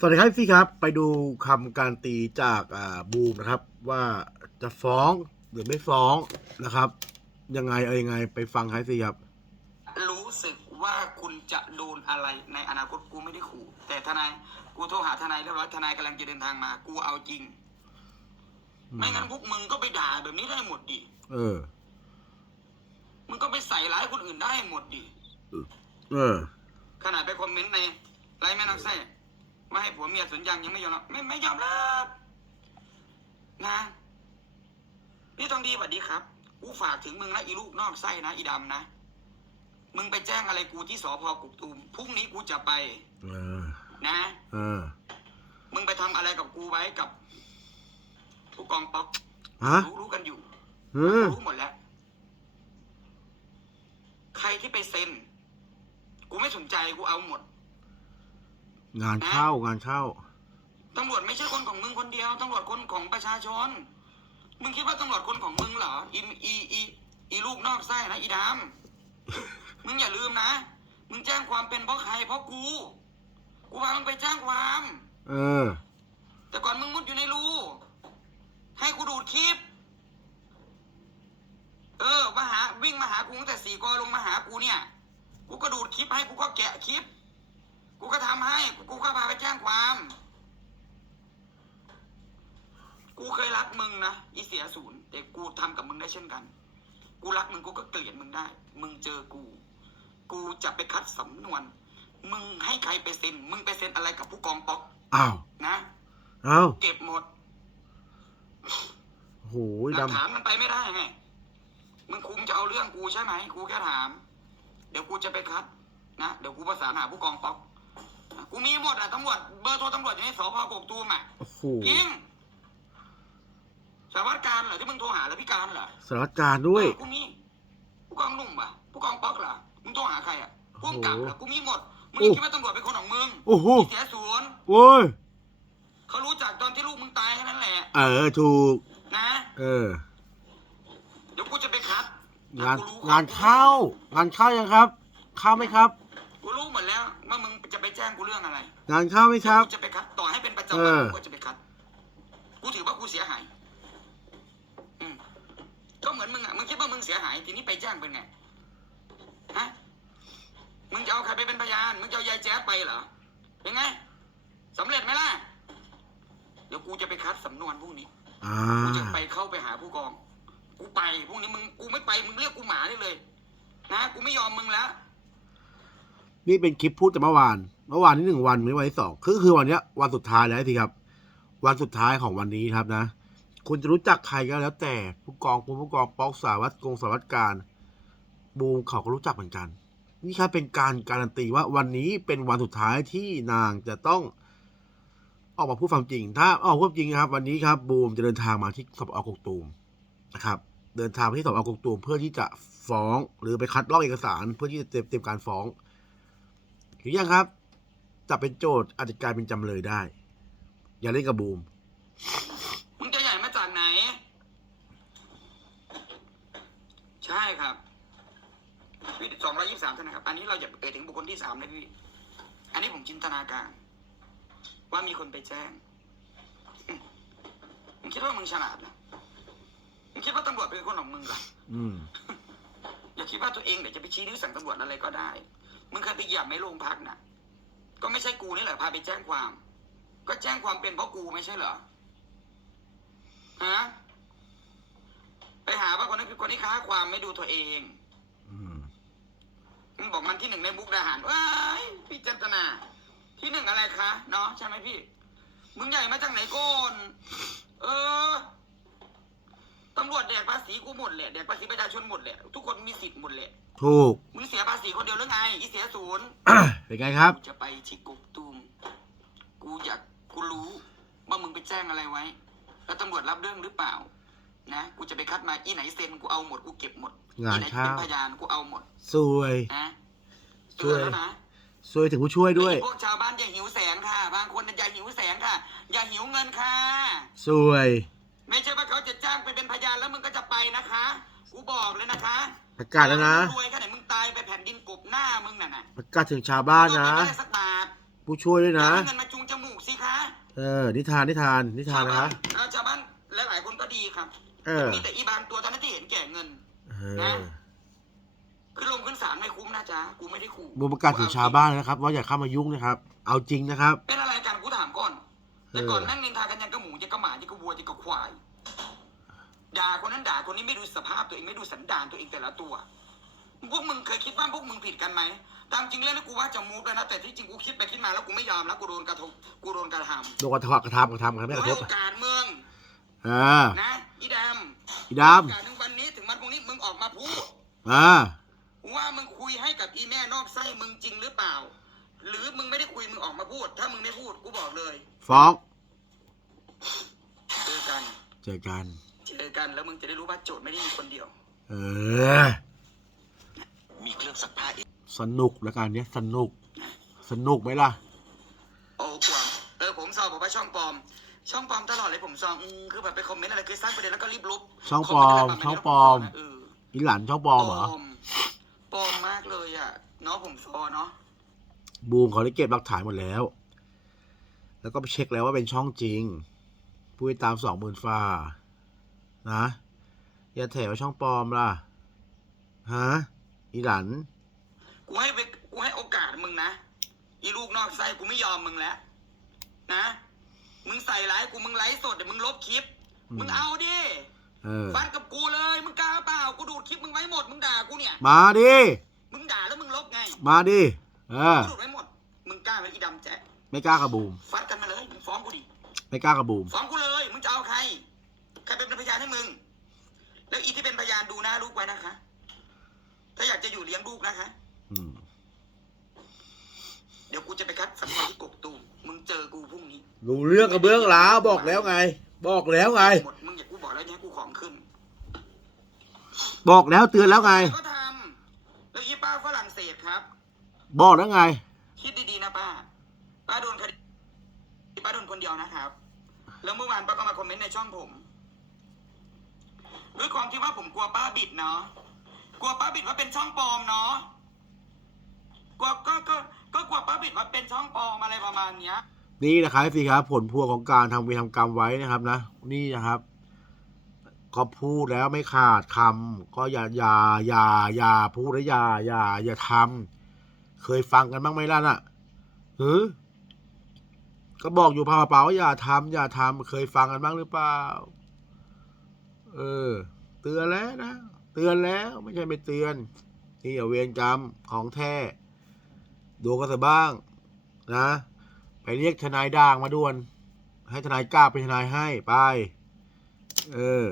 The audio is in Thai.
สวัสดีครับพี่ครับ ไปดูคำการตีจากอ่าบูมนะครับ ว่าจะฟ้องหรือไม่ฟ้องนะครับ ยังไงเอายังไงไปฟังครับพี่ครับ รู้สึกว่าคุณจะโดนอะไรในอนาคตกูไม่ได้ขู่ แต่ทนายกูโทรหาทนายเรียบร้อยทนายกำลังจะเดินทางมา กูเอาจริง ไม่งั้นพวกมึงก็ไปด่าแบบนี้ได้หมดดิเออ มึงก็ไปใส่ร้ายคนอื่นได้หมดดิเออขนาดไปคอมเมนต์ในไลน์แม่นักไส้ มาให้ผัวเมียสวนยางยังไม่ยอมรับไม่ไม่ยอมรับนะพี่ทองดีสวัสดีครับ กูฝากถึงมึงนะอีลูกนอกไส้นะอีดำนะ มึงไปแจ้งอะไรกูที่สพกุกตูมพรุ่งนี้กูจะไปเออนะเออมึงไปทำอะไรกับกูไว้กับผู้กองป๊อกฮะรู้รู้กันอยู่ เออรู้หมดแล้ว ใครที่ไปเซ็น กูไม่สนใจกูเอาหมด งานเข้างานเข้าตำรวจไม่ใช่คนของมึงคนเดียวตำรวจคนของประชาชน มึงคิดว่าตำรวจคนของมึงเหรออีอีอีอีลูกนอกไส้นะอีดำมึงอย่าลืมนะ มึงแจ้งความเป็นเพราะใครเพราะกู กูพามึงไปแจ้งความ เออ แต่ก่อนมึงมุดอยู่ในรู ให้กูดูดคลิป เออมาหาวิ่งมาหากูตั้งแต่สี่กอลงมาหากูเนี่ย กูก็ดูดคลิปให้กูก็แกะคลิป กูก็ทำให้ กูก็พาไปแจ้งความ กู เคยรักมึงนะอีเสียศูนย์แต่กูทำกับมึงได้เช่นกัน กูรักมึงกูก็เกลียดมึงได้ มึงเจอกู กูจะไปคัดสำนวน มึงให้ใครไปเซ็น มึงไปเซ็นอะไรกับผู้กองป๊อกอ้าวนะอ้าวเก็บหมดโหหลักดำฐานมันไปไม่ได้ไงมึงคุมจะเอาเรื่องกูใช่ไหมกูแค่ถาม เดี๋ยวกูจะไปคัดนะเดี๋ยวกูประสานหาผู้กองป๊อกนะกูมีหมดอะตำรวจเบอร์โทรตำรวจอยู่ในสพกกตูมอะโอ้โหจริง สารวัตรการเหรอที่มึงโทรหาแล้วพี่การเหรอสารวัตรการด้วย เออกูมีผู้กองหนุ่มอะผู้กองป๊อกเหรอมึงโทรหาใครอะผู้กำกับเหรอกูมีหมดมึงโอ้คิดว่าตำรวจเป็นคนของมึงโอ้โหเสียศูนย์โว้ยเขารู้จักตอนที่ลูกมึงตายแค่นั้นแหละเออถูก นะ เออ เดี๋ยวกูจะไปคัดงานกูรู้งานเข้างานเข้ายังครับเข้าไหมครับ กูรู้หมดแล้วว่ามึงจะไปแจ้งกูเรื่องอะไรงานเข้าไหมครับ กูจะไปคัดต่อให้เป็นประจำเอวันอกูก็จะไปคัด กูถือว่ากูเสียหาย อืมก็เหมื อนมึงอะมึงคิดว่ามึงเสียหายทีนี้ไปแจ้งเป็นไงฮะมึงจะเอาใครไปเป็นพยานมึงจะเอายายแจ๊ดไปเหรอเป็นไงสำเร็จไหมล่ะเดี๋ยวกูจะไปคัดสำนวนพรุ่งนี้อ่ากูจะไปเข้าไปหาผู้กอง กูไปพรุ่งนี้มึงกูไม่ไปมึงเรียกกูหมาได้เลย นะกูไม่ยอมมึงแล้วนี่เป็นคลิปพูดแต่เมื่อวาน เมื่อวานที่หนึ่งวันไม่วันที่สองคือคือวันเนี้ยวันสุดท้ายแล้วสิครับ วันสุดท้ายของวันนี้ครับนะ คุณจะรู้จักใครก็แล้วแต่ผู้กองปูผู้กองป๊อกสารวัตรกงสารวัตรการบูมเขาก็รู้จักเหมือนกัน นี่ครับเป็นการการันตีว่าวันนี้เป็นวันสุดท้ายที่นางจะต้องออกมาพูดความจริง ถ้าออกมาพูดความจริงนะครับ วันนี้ครับบูมจะเดินทางมาที่สพกกตูมนะครับ เดินทางไปที่สพกกตูมเพื่อที่จะฟ้องหรือไปคัดลอกเอกสาร เพื่อที่จะเตรียมเตรียมการฟ้องหรือยังครับจะเป็นโจทย์อาจจะกลายเป็นจำเลยได้ อย่าเล่นกับบูม มึงจะใหญ่มาจากไหน ใช่ครับพี่สองร้อยยี่สิบสามท่านนะครับ อันนี้เราอย่าเอ่ยถึงบุคคลที่สามนะพี่ อันนี้ผมจินตนาการ ว่ามีคนไปแจ้งอืมมึงคิดว่ามึงฉลาดนะมึงคิดว่าตำรวจเป็นคนของมึงเหรออืมอย่าคิดว่าตัวเองเดี๋ยวจะไปชี้นิ้วสั่งตำรวจอะไรก็ได้ มึงเคยไปเหยียบไหมโรงพักน่ะก็ไม่ใช่กูนี่แหละพาไปแจ้งความ ก็แจ้งความเป็นเพราะกูไม่ใช่เหรอ ฮะ ไปหาว่า คนนั้นคือคนที่ค้าความไม่ดูตัวเองอืมมึงบอกมันที่หนึ่งในมุกดาหารว้ายพี่จันตนา ที่หนึ่งอะไรคะ เนาะใช่ไหมพี่ มึงใหญ่มาจากไหนก่อนเออตำรวจแดกภาษีกูหมดแหละแดกภาษีประชาชนหมดแหละทุกคนมีสิทธิ์หมดแหละถูก มึงเสียภาษีคนเดียวหรือไงอีเสียศูนย์เป็นไงครับ กูจะไปที่กกตูมกูอยากกูรู้ว่ามึงไปแจ้งอะไรไว้ แล้วตำรวจรับเรื่องหรือเปล่า นะกูจะไปคัดมาอีไหนเซ็นกูเอาหมดกูเก็บหมดงานอีไหนเข้าเป็นพยานกูเอาหมดสวย นะช่เตืวอยนแล้วนะสวยถึงผู้ช่วยด้วย ไอ้พวกชาวบ้านอย่าหิวแสงค่ะ บางคนอย่าหิวแสงค่ะ อย่าหิวเงินค่ะ สวย ไม่ใช่ว่าเขาจะจ้างไปเป็นพยานแล้วมึงก็จะไปนะคะ กูบอกเลยนะคะประกาศแล้วนะรวยแค่ไหนมึงตายไปแผ่นดินกบหน้ามึงน่ะนะประกาศถึงชาวบ้านนะมึงเอาไปไม่ได้สักบาทผู้ช่วยด้วยอย่านะเอาเงินมาจูงจมูกสิคะ เออ นิทานนิทานนิทานนะคะเออชาวบ้านหลายๆคนก็ดีครับ เออมีแต่อีบางตัวเท่านั้นที่เห็นแก่เงินเอนะอคือลงขึ้นศาลไม่คุ้มนะจ๊ะกูไม่ได้ขู่บูมประกาศถึงชาวบ้านนะครับ ว่าอย่าเข้ามายุ่งนะครับ เอาจริงนะครับ เป็นอะไรกันกูถามก่อน แต่เออก่อนนั่งนินทากันยังกระหมูยังกระหมายังกระวัวยังกระควายด่าคนนั้นด่าคนนี้ไม่ดูสภาพตัวเองไม่ดูสันดานตัวเองแต่ละตัว พวกมึงเคยคิดว่าพวกมึงผิดกันไหมตามจริงแล้วนะกูว่าจะมูฟแล้วนะแต่ที่จริงกูคิดไปคิดมาแล้วกูไม่ยอมแล้วกูโดนกระทบกูโดนกระทำโดนกระทำกระทำกระทำครับไม่กูกระทให้บโอกาสมึงเออนะ อีดอีำดำโอกาสถึงวันนี้ถึงวันพรุ่งนี้มึงออกมาพูดอ่าว่ามึงคุยให้กับอีแม่นอกไส้มึงจริงหรือเปล่า หรือมึงไม่ได้คุยมึงออกมาพูด ถ้ามึงไม่พูดกูบอกเลยฟ้องเจอกันเจอกันเจอกันแล้วมึงจะได้รู้ว่าโจทย์ไม่ได้มีคนเดียว เออ มีเครื่องซักผ้าอีกสนุกแล้วกันเนี้ยสนุก สนุกไหมล่ะ ช่องปลอมตลอดเลยผมสอบอืมคือแบบไปคอมเมนต์อะไรคือสร้างประเด็นแล้วก็รีบลบช่องปลอมคเนต์ะไรช่องไปลอม เอออีหลันช่องปลอมเหรอ ปลอมมากเลยอะเนาะผมซอเนาะบูมเขาได้เก็บหลักฐานหมดแล้ว แล้วก็ไปเช็คแล้วว่าเป็นช่องจริง ผู้ติดตามสองหมื่นฟ้า นะ อย่าแถว่าช่องปลอมล่ะ ฮะ อีหลัน กูให้ไปกูให้โอกาสมึงนะอีลูกนอกไส้กูไม่ยอมมึงแล้วนะ มึงใส่ร้ายกูมึงไลฟ์สดเดี๋ยวมึงลบคลิป อืม มึงเอาดิเออ ฟันกับกูเลย มึงกล้าเปล่ากูดูดคลิปมึงไว้หมดมึงด่ากูเนี่ย มาดิ มึงด่าแล้วมึงลบไงมาดิเออ กูดูดไว้หมด มึงกล้าไหมอีดำแจ๊ะไม่กล้ากับบูม ฟัดกันมาเลยมึงฟ้องกูดิ ไม่กล้ากับบูม ฟ้องกูเลย มึงจะเอาใคร ใครเป็นพยานให้มึง แล้วอีที่เป็นพยานดูหน้าลูกไว้นะคะ ถ้าอยากจะอยู่เลี้ยงลูกนะคะ อืม เดี๋ยวกูจะไปคัดสำนวนที่กกตูมมึงเจอกูพ รุ่งนี้รู้เรื่องกับเบื้องหลาวบอกแล้วไง บอกแล้วไง หมดมึงอย่ากูบอกแล้วอย่าให้กูของขึ้น บอกแล้วเตือนแล้วไง ก็ทำแล้วอีป้าฝรั่งเศสครับ บอกแล้วไง คิดดีๆนะป้า ป้าโดนคดีป้าโดนคนเดียวนะครับ แล้วเมื่อวานป้าก็มาคอมเมนต์ในช่องผม ด้วยความที่ว่าผมกลัวป้าบิดเนาะ กลัวป้าบิดว่าเป็นช่องปลอมเนาะ กลัวก็ก็ก็กลัวป้าบิดว่าเป็นช่องปลอมอะไรประมาณเนี้ย นี่นะครับสิครับผลพวงของการทำเวรทำกรรมไว้นะครับนะ นี่นะครับก็พูดแล้วไม่ขาดคำก็อย่าอย่าอย่าอย่าพูดและอย่าอย่าอย่าทำเคยฟังกันบ้างไหมล่ะน่ะเฮ้ก็บอกอยู่พาเปล่าว่าอย่าทำอย่าทำเคยฟังกันบ้างหรือเปล่า เออ เตือนแล้วนะเตือนแล้วไม่ใช่ไม่เตือน นี่อย่าเวรกรรมของแท้ดูกันเถอบ้าง นะ ไปเรียกทนายด่างมาด่วน ให้ทนายกล้าเป็นทนายให้ไป เออ